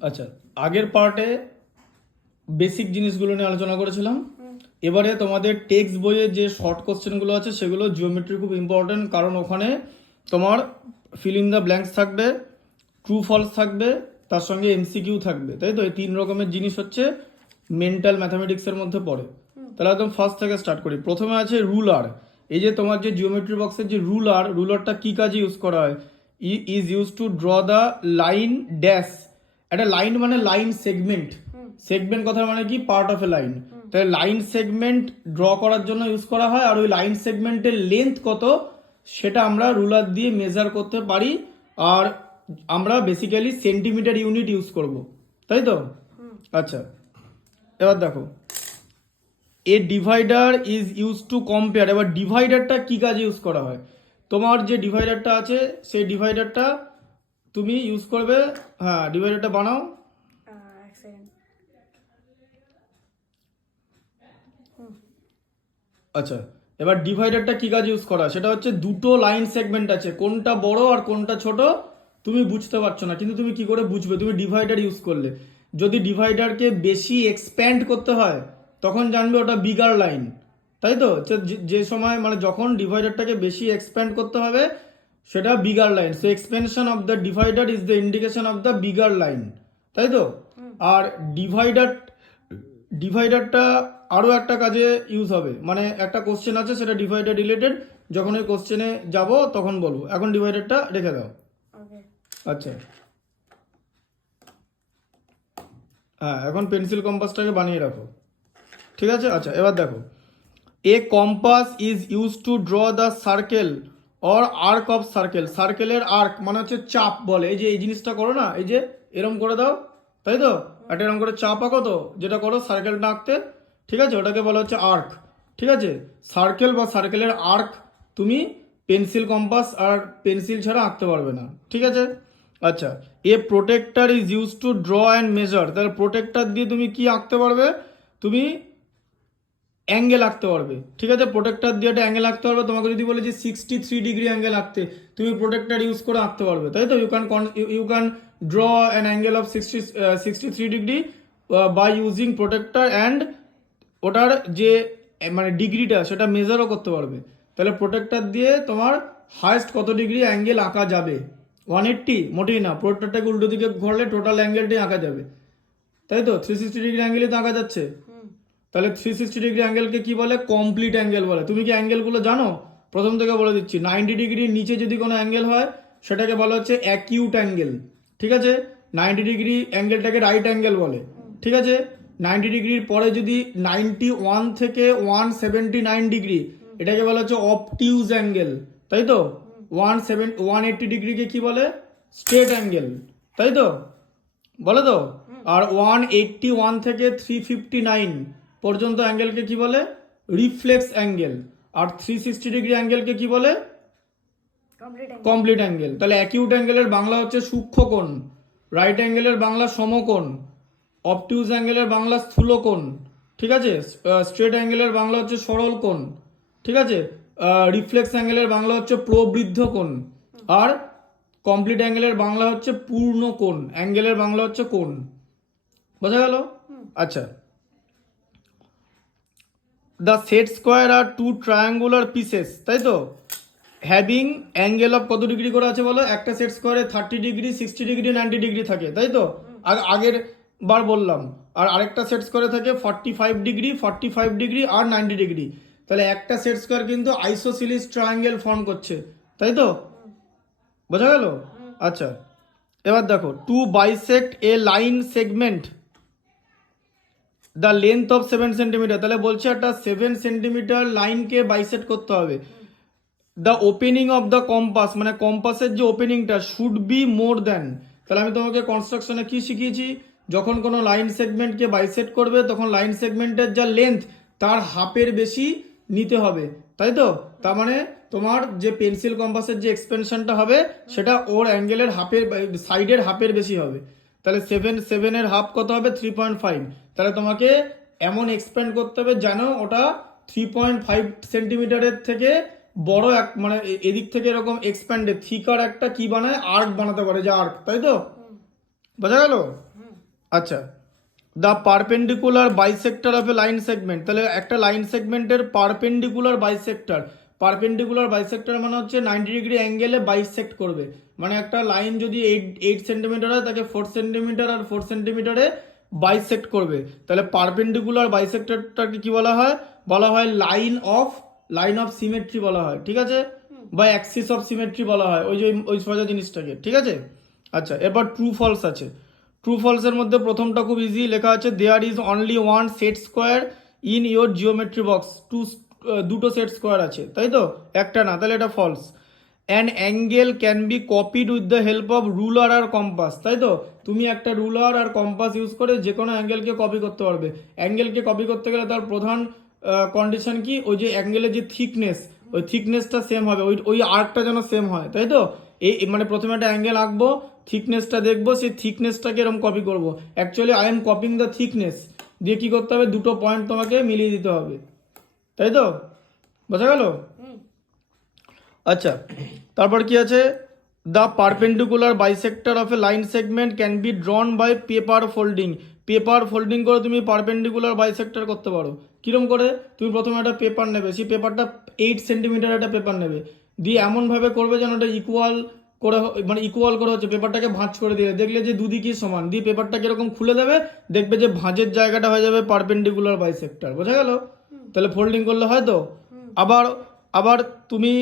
আচ্ছা, আগের পার্টে বেসিক জিনিসগুলো নিয়ে আলোচনা করেছিলাম। এবারে তোমাদের টেক্সট বইয়ে যে শর্ট কোশ্চেনগুলো আছে সেগুলো জিওমেট্রি খুব ইম্পর্টেন্ট, কারণ ওখানে তোমার ফিল ইন দ্য ব্ল্যাঙ্কস থাকবে, ট্রু ফলস থাকবে, তার সঙ্গে এমসিকিউ থাকবে, তাই তো? এই তিন রকমের জিনিস হচ্ছে মেন্টাল ম্যাথামেটিক্সের মধ্যে পড়ে। তাহলে একদম ফার্স্ট থেকে স্টার্ট করি। প্রথমে আছে রুলার। এই যে তোমার যে জিওমেট্রি বক্সের যে রুলারটা কি কাজে ইউজ করা হয়? Is use to draw the line dash. একটা লাইন মানে লাইন সেগমেন্ট। সেগমেন্ট কথা মানে কি? Part of a line. তাহলে লাইন সেগমেন্ট ড্র করার জন্য ইউজ করা হয়, আর ওই লাইন সেগমেন্টের লেন্থ কত সেটা আমরা রুলার দিয়ে মেজার করতে পারি। আর আমরা বেসিক্যালি সেন্টিমিটার ইউনিট ইউজ করব, তাই তো? আচ্ছা, এবার দেখো, a divider is use to compare. এবার ডিভাইডারটা কি কাজে ইউজ করা হয়? তোমার যে ডিভাইডারটা আছে সেই ডিভাইডারটা তুমি ইউজ করবে। হ্যাঁ, ডিভাইডারটা বানাও। এক সেকেন্ড। আচ্ছা, এবার ডিভাইডারটা কি কাজে ইউজ করা? সেটা হচ্ছে দুটো লাইন সেগমেন্ট আছে, কোনটা বড় আর কোনটা ছোট তুমি বুঝতে পারছো না, কিন্তু তুমি কি করে বুঝবে? তুমি ডিভাইডার ইউজ করলে। যদি ডিভাইডারকে বেশি এক্সপ্যান্ড করতে হয় তখন জানবে ওটা বিগার লাইন, তাই তো? যে সময় মানে যখন ডিভাইডারটাকে বেশি এক্সপ্যান্ড করতে হবে সেটা bigger line. So expansion of the divider is the indication of the bigger line, তাই তো? আর ডিভাইডারটা আরও একটা কাজে ইউজ হবে, মানে একটা কোশ্চেন আছে সেটা ডিভাইডার রিলেটেড, যখন ওই কোশ্চেনে যাব তখন বলবো। এখন ডিভাইডারটা রেখে দাও। ওকে। আচ্ছা, হ্যাঁ, এখন পেন্সিল কম্পাসটাকে বানিয়ে রাখো, ঠিক আছে? আচ্ছা, এবার দেখো, a compass is use to draw the circle or arc of circle. সার্কেলের আর্ক মানে হচ্ছে চাপ বলে। এই যে এই জিনিসটা করো না, এই যে এরম করে দাও, তাই তো? একটা এরম করে চাপ আঁকো তো, যেটা করো সার্কেলটা আঁকতে, ঠিক আছে? ওটাকে বলা হচ্ছে আর্ক, ঠিক আছে? সার্কেল বা সার্কেলের আর্ক তুমি পেন্সিল কম্পাস আর পেন্সিল ছাড়া আঁকতে পারবে না, ঠিক আছে? আচ্ছা, a protractor is use to draw and measure. তাহলে প্রোটেক্টর দিয়ে তুমি কি আঁকতে পারবে? তুমি অ্যাঙ্গেল আঁকতে পারবে, ঠিক আছে? প্রোটেক্টর দিয়ে একটা অ্যাঙ্গেল আঁকতে পারবে। তোমাকে যদি বলে যে 63 ডিগ্রি অ্যাঙ্গেল আঁকতে, তুমি প্রোটেক্টর ইউজ করে আঁকতে পারবে, তাই তো? You can draw an angle of 63 degree by using protractor, and ওটার যে মানে ডিগ্রিটা সেটা মেজারও করতে পারবে। তাহলে প্রোটেক্টর দিয়ে তোমার হাইস্ট কত ডিগ্রি অ্যাঙ্গেল আঁকা যাবে? 180? মোটেই না, প্রোটেক্টরটাকে উল্টো দিকে ঘোরালে টোটাল অ্যাঙ্গেলটাই আঁকা যাবে, তাই তো? 360 ডিগ্রি অ্যাঙ্গেলই তো আঁকা যাচ্ছে। তাহলে 360 ডিগ্রি অ্যাঙ্গেলকে কি বলে? কমপ্লিট অ্যাঙ্গেল বলে। তুমি কি অ্যাঙ্গেলগুলো জানো? প্রথম থেকে বলে দিচ্ছি। 90 ডিগ্রির নিচে যদি কোনো অ্যাঙ্গেল হয় সেটাকে বলা হচ্ছে অ্যাকিউট অ্যাঙ্গেল, ঠিক আছে? 90 ডিগ্রি অ্যাঙ্গেলটাকে রাইট অ্যাঙ্গেল বলে, ঠিক আছে? 90 ডিগ্রির পরে যদি 91 থেকে 179 ডিগ্রি, এটাকে বলা হচ্ছে অবটিউজ অ্যাঙ্গেল, তাই তো? 180 ডিগ্রিকে কি বলে? স্ট্রেট অ্যাঙ্গেল, তাই তো? বলে তো? আর 181 থেকে 359 পর্যন্ত অ্যাঙ্গেলকে কি বলে? Reflex angle. আর 360 ডিগ্রি অ্যাঙ্গেলকে কি বলে? Complete angle. তাহলে অ্যাকিউট অ্যাঙ্গেলের বাংলা হচ্ছে সূক্ষ্মকোণ, রাইট অ্যাঙ্গেলের বাংলা সমকোণ, অবটিউজ অ্যাঙ্গেলের বাংলা স্থূলকোণ, ঠিক আছে? স্ট্রেট অ্যাঙ্গেলের বাংলা হচ্ছে সরল কোণ, ঠিক আছে? রিফ্লেক্স অ্যাঙ্গেলের বাংলা হচ্ছে প্রবৃদ্ধ কোণ, আর কমপ্লিট অ্যাঙ্গেলের বাংলা হচ্ছে পূর্ণ কোণ। অ্যাঙ্গেলের বাংলা হচ্ছে কোণ। বোঝা গেল? আচ্ছা, the set square are two triangular pieces, তাই তো? হ্যাভিং অ্যাঙ্গেল অফ কত ডিগ্রি করে আছে বলো? একটা সেট স্কোয়ারে 30 ডিগ্রি, 60 ডিগ্রি, 90 ডিগ্রি থাকে, তাই তো? আগের বার বললাম। আর আরেকটা সেট স্কোয়ারে থাকে 45 ডিগ্রি, 45 ডিগ্রি আর 90 ডিগ্রি। তাহলে একটা সেট স্কোয়ার কিন্তু আইসোসিলিস ট্রায়াঙ্গেল ফর্ম করছে, তাই তো? বোঝা গেল? আচ্ছা, এবার দেখো, to bisect a line segment the length of 7 centimetre. তাহলে বলছে একটা 7 সেন্টিমিটার লাইনকে বাইসেক্ট করতে হবে। The opening of the compass, মানে কম্পাসের যে ওপেনিংটা শুড বি মোর দ্যান। তাহলে আমি তোমাকে কনস্ট্রাকশনে কি শিখিয়েছি? যখন কোনো লাইন সেগমেন্টকে বাইসেক্ট করবে তখন লাইন সেগমেন্টের যা লেন্থ তার হাফের বেশি নিতে হবে, তাই তো? তার মানে তোমার যে পেন্সিল কম্পাসের যে এক্সপেনশনটা হবে সেটা ওর অ্যাঙ্গেলের হাফের, সাইডের হাফের বেশি হবে। তাহলে সেভেনের হাফ কত হবে? 3.5। তাহলে তোমাকে এমন এক্সপ্যান্ড করতে হবে যেন ওটা 3.5 সেন্টিমিটারের থেকে বড় এক, মানে এদিক থেকে এরকম এক্সপ্যান্ডে থিকার একটা কি বানায়, আর্ক বানাতে পারে, যে আর্ক, তাই তো? বোঝা গেল? আচ্ছা, the perpendicular bisector of a line segment, তাহলে একটা লাইন সেগমেন্টের পারপেন্ডিকুলার বাইসেক্টর, পারপেন্ডিকুলার বাইসেক্টর মানে হচ্ছে 90 ডিগ্রি অ্যাঙ্গেলে বাইসেক্ট করবে, মানে একটা লাইন যদি 8 সেন্টিমিটার হয় তাকে 4 সেন্টিমিটার আর 4 সেন্টিমিটারে বাইসেক্ট করবে, তাহলে পারপেন্ডিকুলার বাইসেক্টরটাকে কি বলা হয়? বলা হয় লাইন অফ সিমেট্রি বলা হয়, ঠিক আছে, বা অ্যাক্সিস অফ সিমেট্রি বলা হয়, ওই যে ওই সোজা জিনিসটাকে, ঠিক আছে। আচ্ছা, এরপর ট্রু ফলস আছে। ট্রু ফলসের মধ্যে প্রথমটা খুব ইজি, লেখা আছে there is only one set square in your geometry box, দুটো সেট স্কোয়ার আছে, তাই তো, একটা না, তাহলে এটা false. An angle can be copied with the help of ruler আর কম্পাস, তাই তো, তুমি একটা রুলার আর কম্পাস ইউজ করে যে কোনো অ্যাঙ্গেলকে কপি করতে পারবে। অ্যাঙ্গেলকে কপি করতে গেলে তার প্রধান কন্ডিশন কি? ওই যে অ্যাঙ্গেলের যে থিকনেস, ওই থিকনেসটা সেম হবে, ওই ওই আর্কটা যেন সেম হয়, তাই তো। মানে প্রথমে একটা অ্যাঙ্গেল আঁকবো, থিকনেসটা দেখবো, সেই থিকনেসটাকে এরকম কপি করবো। Actually I am copying the thickness, দিয়ে কি করতে হবে? দুটো পয়েন্ট তোমাকে মিলিয়ে দিতে হবে, তাই তো, বোঝা গেল? আচ্ছা, তারপর কি আছে? The perpendicular bisector of a line segment can be drawn by paper folding. Paper folding করে তুমি পারপেন্ডিকুলার বাইসেক্টর করতে পারো। কিরম করে? তুমি প্রথমে একটা পেপার নেবে, সেই পেপারটা 8 সেন্টিমিটার একটা পেপার নেবে, দিয়ে এমনভাবে করবে যেন ওটা ইকুয়াল করে মানে ইকুয়াল করে হচ্ছে, পেপারটাকে ভাঁজ করে দিয়ে দেখলে যে দুদিকই সমান, দিয়ে পেপারটাকে এরকম খুলে দেবে, দেখবে যে ভাঁজের জায়গাটা হয়ে যাবে পারপেন্ডিকুলার বাইসেক্টর, বোঝা গেল? তাহলে ফোল্ডিং করলে হয় তো। আবার আবার তুমি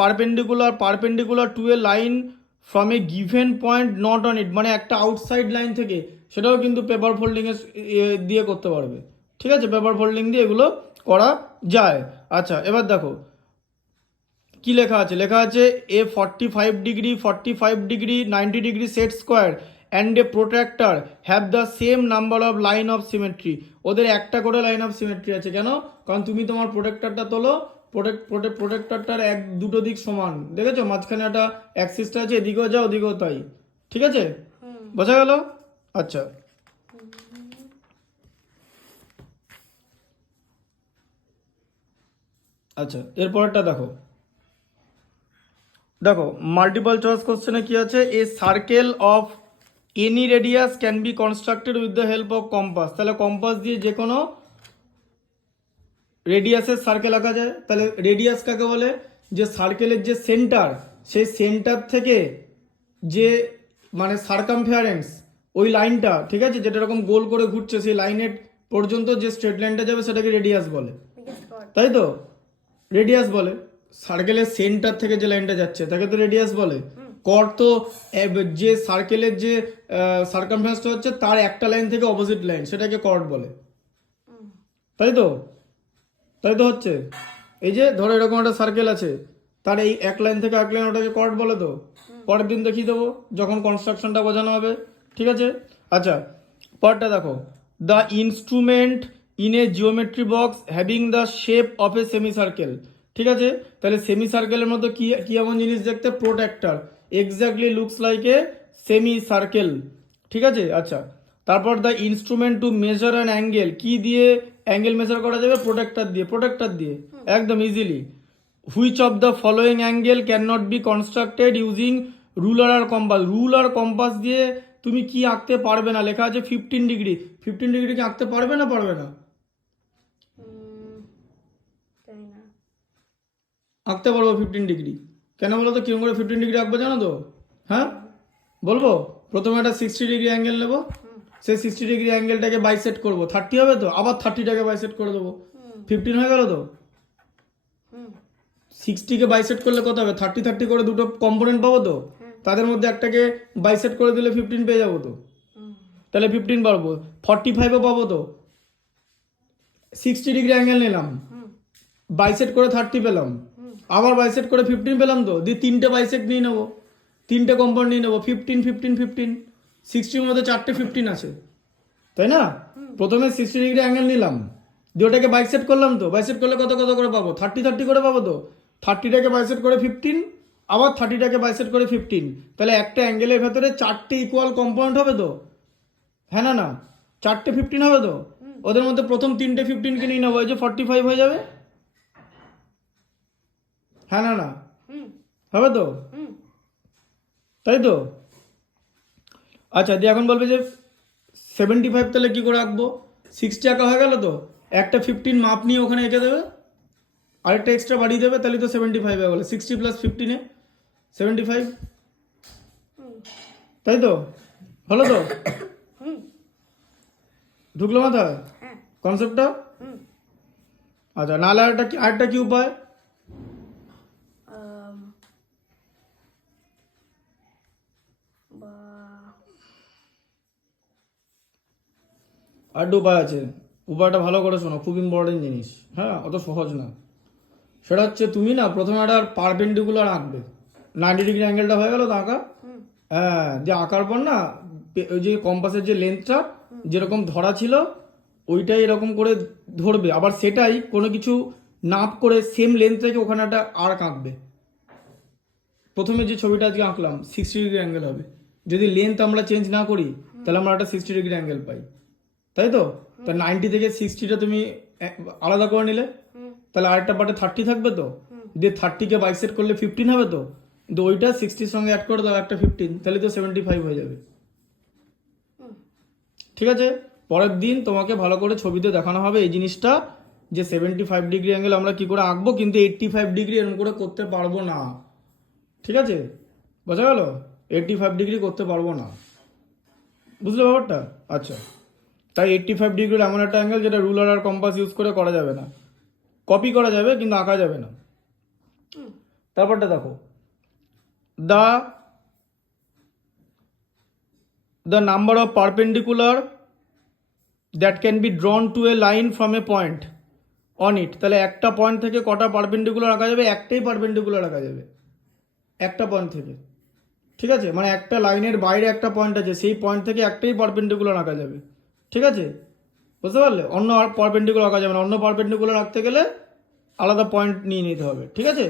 perpendicular to A line from a given point not on it, মানে একটা আউটসাইড লাইন থেকে, সেটাও কিন্তু পেপার ফোল্ডিং দিয়ে করতে পারবে, ঠিক আছে, পেপার ফোল্ডিং দিয়ে এগুলো করা যায়। আচ্ছা, এবার দেখো কি লেখা আছে। লেখা আছে a 45 degree 90 degree set square and a protractor have the same number of line of symmetry. ওদের একটা করে লাইন অফ সিমেট্রি আছে, কেন? কারণ তুমি তোমার প্রোটেক্টরটা তোলো, প্রোটেক্টরটার দুটো দিক সমান, দেখেছো, মাঝখানে একটা অ্যাক্সিসটা আছে, এদিকেও যাও ওদিকেও তাই, ঠিক আছে, বোঝা গেল? আচ্ছা, আচ্ছা, এরপরটা দেখো। দেখো মাল্টিপল চয়েস কোশ্চেনে কি আছে? এ circle of any radius can be constructed with the help of compass, তাহলে কম্পাস দিয়ে যে কোনো রেডিয়াসের সার্কেল আঁকা যায়। তাহলে রেডিয়াস কাকে বলে? যে সার্কেলের যে সেন্টার, সেই সেন্টার থেকে যে মানে সার্কামফারেন্স, ওই লাইনটা, ঠিক আছে, যেটা এরকম গোল করে ঘুরছে, সেই লাইনের পর্যন্ত যে স্ট্রেট লাইনটা যাবে সেটাকে রেডিয়াস বলে, তাই তো, রেডিয়াস বলে। সার্কেলের সেন্টার থেকে যে লাইনটা যাচ্ছে তাকে তো রেডিয়াস বলে। কর তো যে সার্কেলের যে সার্কামফারেন্সটা হচ্ছে তার একটা লাইন থেকে অপোজিট লাইন, সেটাকে কর্ড বলে, তাই তো, তাই তো হচ্ছে। এই যে ধরো এরকম একটা সার্কেল আছে, তার এই এক লাইন থেকে এক লাইন, ওটাকে কর্ড বলে তো। পরের দিন দেখিয়ে দেবো যখন কনস্ট্রাকশনটা বোঝানো হবে, ঠিক আছে। আচ্ছা, পরটা দেখো। The instrument in a geometry box having the shape of A semi circle, ঠিক আছে, তাহলে সেমি সার্কেলের মধ্যে কি কি এমন জিনিস দেখতে? Protractor, exactly looks like a semi circle, ঠিক আছে। আচ্ছা, তারপর the instrument to measure an angle, কি দিয়ে অ্যাঙ্গেল মেজার করা যাবে? প্রোট্রাক্টর দিয়ে একদম easily. Which of the following angle can not be constructed using ruler আর কম্পাস, রুল আর কম্পাস দিয়ে তুমি কি আঁকতে পারবে না? লেখা আছে 15 ডিগ্রি, 15 ডিগ্রি কি আঁকতে পারবে না পারবে না? আঁকতে পারবো 15 ডিগ্রি, কেন বলো তো? কিরকম করে 15 ডিগ্রি আঁকবো জানো তো? হ্যাঁ, বলবো। প্রথমে একটা 60 ডিগ্রি অ্যাঙ্গেল নেবো, সেই 60 ডিগ্রি অ্যাঙ্গেলটাকে বাইসেট করবো, 30 হবে তো, আবার 30টাকে বাইসেট করে দেবো, 15 হয়ে গেল তো। 60কে বাইসেট করলে কত হবে? 30 করে দুটো কম্পোনেন্ট পাবো তো, তাদের মধ্যে একটাকে বাইসেট করে দিলে 15 পেয়ে যাবো তো, তাহলে 15 পারবো। 45ও পাবো তো, 60 ডিগ্রি অ্যাঙ্গেল নিলাম, বাইসেট করে 30 পেলাম, আবার বাইসেট করে 15 পেলাম তো, দিয়ে তিনটে বাইসেট নিয়ে নেবো, তিনটে কম্পাউন্ড নিয়ে নেবো, 15 15 15, 60-র মধ্যে 4টে 15 আছে, তাই না? প্রথমে 60 ডিগ্রি অ্যাঙ্গেল নিলাম, দিয়ে ওটাকে বাইসেট করলাম তো, বাইসেট করলে কত কত করে পাবো? 30 করে পাবো তো, 30টাকে বাইসেট করে 15, আবার 30টাকে বাইসেট করে 15, তাহলে একটা অ্যাঙ্গেলের ভেতরে 4টে ইকুয়াল কম্পাউন্ড হবে তো, হ্যাঁ না না, 4টে 15 হবে তো, ওদের মধ্যে প্রথম 3টে 15কে নিয়ে নেবো, এই যে 45 হয়ে যাবে, হ্যাঁ না না, হবে তো, তাই তো। আচ্ছা, দিয়ে এখন বলবে যে 75 তাহলে কি করে আঁকবো? 60 আঁকা হয়ে গেল তো, একটা 15 মাপ নিয়ে ওখানে এঁকে দেবে, আরেকটা এক্সট্রা বাড়িয়ে দেবে, তাহলে তো 75 হয়ে গেলো। 60 প্লাস 15 75, তাই তো? হলো তো? ঢুকলো মাথায় হ্যাঁ। কনসেপ্টটা? আচ্ছা, নাহলে আরেকটা কি উপায়? বা আরেকটা উপায় আছে, উপায়টা ভালো করে শোনো, খুব ইম্পর্টেন্ট জিনিস। হ্যাঁ, অত সহজ না। সেটা হচ্ছে তুমি না প্রথমে একটা পারপেন্ডিকুলার আঁকবে। 90 ডিগ্রি অ্যাঙ্গেলটা হয়ে গেল তো আঁকা? হ্যাঁ, যে আঁকার পর না ওই যে কম্পাসের যে লেন্থটা যেরকম ধরা ছিল ওইটাই এরকম করে ধরবে, আবার সেটাই কোনো কিছু নাপ করে সেম লেন্থ থেকে ওখানে একটা আর্ক আঁকবে। প্রথমে যে ছবিটা আজকে আঁকলাম 60 ডিগ্রি অ্যাঙ্গেল হবে, যদি লেন্থ আমরা চেঞ্জ না করি তাহলে আমরা একটা 60 ডিগ্রি অ্যাঙ্গেল পাই, তাই তো? তা 90 থেকে 60টা তুমি আলাদা করে নিলে, তাহলে আরেকটা পার্টে 30 থাকবে তো, দিয়ে 30কে বাইসেট করলে 15 হবে তো, কিন্তু ওইটা 60-র সঙ্গে অ্যাড করে দাও একটা 15, তাহলে তো 75 হয়ে যাবে। ঠিক আছে, পরের দিন তোমাকে ভালো করে ছবিতে দেখানো হবে এই জিনিসটা, যে 75 ডিগ্রি অ্যাঙ্গেল আমরা কি করে আঁকবো, কিন্তু 85 ডিগ্রি এরকম করে করতে পারবো না। ঠিক আছে, বোঝা গেল? 85 ডিগ্রি করতে পারবো না, বুঝলে ব্যাপারটা? আচ্ছা, তাই 85 ডিগ্রির এমন একটা অ্যাঙ্গেল যেটা রুলার আর কম্পাস ইউজ করে করা যাবে না। কপি করা যাবে কিন্তু আঁকা যাবে না। তারপরটা দেখো, the number of perpendicular that can be drawn to a line from a point on it, তাহলে একটা পয়েন্ট থেকে কটা পারপেন্ডিকুলার আঁকা যাবে? একটাই পারপেন্ডিকুলার আঁকা যাবে একটা পয়েন্ট থেকে। ঠিক আছে, মানে একটা লাইনের বাইরে একটা পয়েন্ট আছে, সেই পয়েন্ট থেকে একটাই পারপেন্ডিকুলার আঁকা যাবে। ঠিক আছে, বুঝতে পারলে? অন্য আর পারপেন্ডিকুলার আঁকা যাবে না, অন্য পারপেন্ডিকুলার আঁকতে গেলে আলাদা পয়েন্ট নিয়ে নিতে হবে। ঠিক আছে,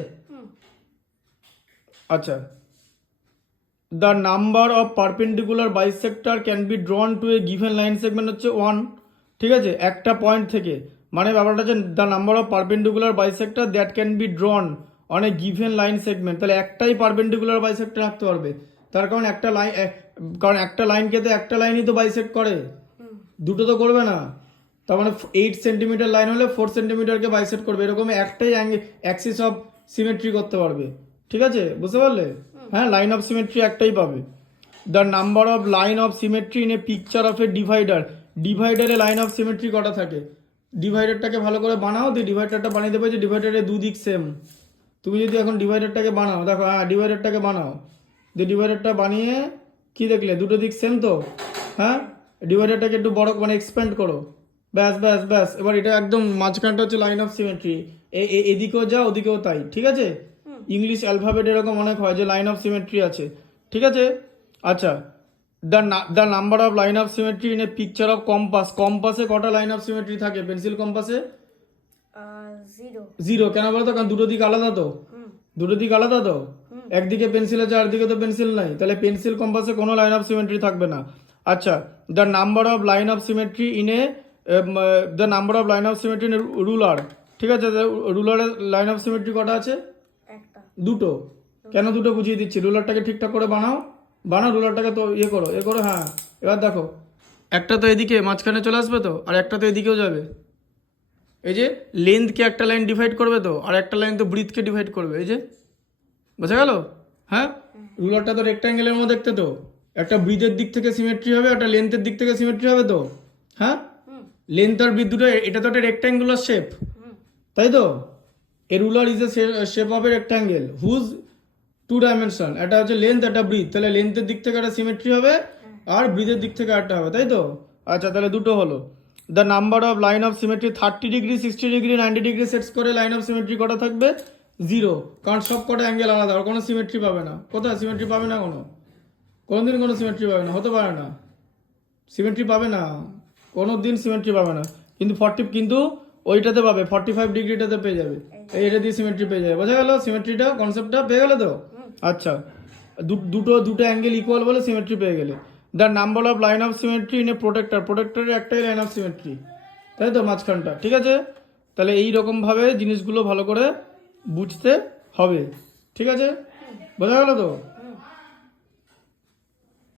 আচ্ছা, the number of perpendicular bisector can be ড্রন two a given line segment হচ্ছে 1। ঠিক আছে, একটা পয়েন্ট থেকে, মানে ব্যাপারটা হচ্ছে the number of perpendicular bisector that can be ড্রন on a given line segment, তাহলে একটাই পারপেন্ডিকুলার বাইসেক্টর রাখতে পারবে। তার কারণ একটা লাইনকে তো একটা লাইনই তো বাইসেক্ট করে, দুটো তো করবে না। তার মানে 8 সেন্টিমিটার লাইন হলে 4 সেন্টিমিটারকে বাইসেক্ট করবে, এরকম একটাই অ্যাক্সিস অফ সিমেট্রি করতে পারবে। ঠিক আছে, বুঝতে পারলে? হ্যাঁ, লাইন অফ সিমেট্রি একটাই পাবে। The number of line of symmetry in a picture of a divider, ডিভাইডারে লাইন অফ সিমেট্রি কটা থাকে? ডিভাইডারটাকে ভালো করে বানাও, দিয়ে ডিভাইডারটা বানিয়ে দেবে যে ডিভাইডারের দুদিক সেম। তুমি যদি এখন ডিভাইডারটাকে বানাও, দেখো, হ্যাঁ ডিভাইডারটাকে বানাও, দিয়ে ডিভাইডারটা বানিয়ে কি দেখলে? দুটো দিক সেম তো। হ্যাঁ, ডিভাইডারটাকে একটু বড় মানে এক্সপ্যান্ড করো, ব্যাস ব্যাস ব্যাস। এবার এটা একদম মাঝখানটা হচ্ছে লাইন অফ সিমেট্রি, এদিকেও যা ওদিকেও তাই। ঠিক আছে, ইংলিশ অ্যালফাবেট এরকম অনেক হয় যে লাইন অফ সিমেট্রি আছে। ঠিক আছে, আচ্ছা, the number of line of symmetry in a picture of compass, কম্পাসে কটা লাইন অফ সিমেট্রি থাকে? পেন্সিল কম্পাসে 0। 0। কেন বলতো? কারণ দুটো দিক আলাদা তো, দুটো দিক আলাদা তো, একদিকে পেন্সিল আছে আরেকদিকে তো পেন্সিল নাই, তাহলে পেন্সিল কম্পাসে কোনো লাইন অফ সিমেট্রি থাকবে না। আচ্ছা, the number of line of symmetry in A ruler, ঠিক আছে, রুলারের লাইন অফ সিমেট্রি কটা আছে? একটা। দুটো। কেন দুটো বুঝিয়ে দিচ্ছি, রুলারটাকে ঠিকঠাক করে বানাও, রুলারটাকে তো ইয়ে করো, হ্যাঁ। এবার দেখো, একটা তো এদিকে মাঝখানে চলে আসবে তো, আর একটা তো এদিকেও যাবে। এই যে লেন্থকে একটা লাইন ডিভাইড করবে তো, আর একটা লাইন তো ব্রিথকে ডিভাইড করবে, এই যে, বোঝা গেল? হ্যাঁ, রুলারটা তো রেক্ট্যাঙ্গেলের মতো দেখতে তো, একটা ব্রিথের দিক থেকে সিমেট্রি হবে, একটা লেন্থের দিক থেকে সিমেট্রি হবে তো। হ্যাঁ, লেন্থ আর ব্রিথ দুটো, এটা তো একটা রেক্ট্যাঙ্গুলার শেপ, তাই তো? A ruler is a shape of a rectangle whose 2 dimension, এটা হচ্ছে লেন্থ, একটা ব্রিথ, তাহলে লেন্থের দিক থেকে একটা সিমেট্রি হবে আর ব্রিথের দিক থেকে একটা হবে, তাই তো? আচ্ছা, তাহলে দুটো হলো। The number of line of symmetry 30 degree 60 degree 90 degree sets করে লাইন অফ সিমেট্রি কটা থাকবে? 0, কারণ সব কটা অ্যাঙ্গেল আলাদা, আর কোনো সিমেট্রি পাবে না। কোথায় সিমেট্রি পাবে না? কোনোদিন কোনো সিমেট্রি পাবে না, হতে পারে না, সিমেট্রি পাবে না, কোনো দিন সিমেট্রি পাবে না। কিন্তু ওইটাতে পাবে, 45 ডিগ্রিটাতে পেয়ে যাবে, এটা দিয়ে সিমেট্রি পেয়ে যাবে। বোঝা গেল সিমেট্রিটা, কনসেপ্টটা পেয়ে গেলে তো? আচ্ছা, দুটো অ্যাঙ্গেল ইকুয়াল বলে সিমেট্রি পেয়ে গেলে। The number of line of symmetry in a প্রোটেক্টরের একটাই লাইন অফ সিমেট্রি, তাই তো, মাঝখানটা। ঠিক আছে, তাহলে এই রকমভাবে জিনিসগুলো ভালো করে বুঝতে হবে। ঠিক আছে, বোঝা গেল তো?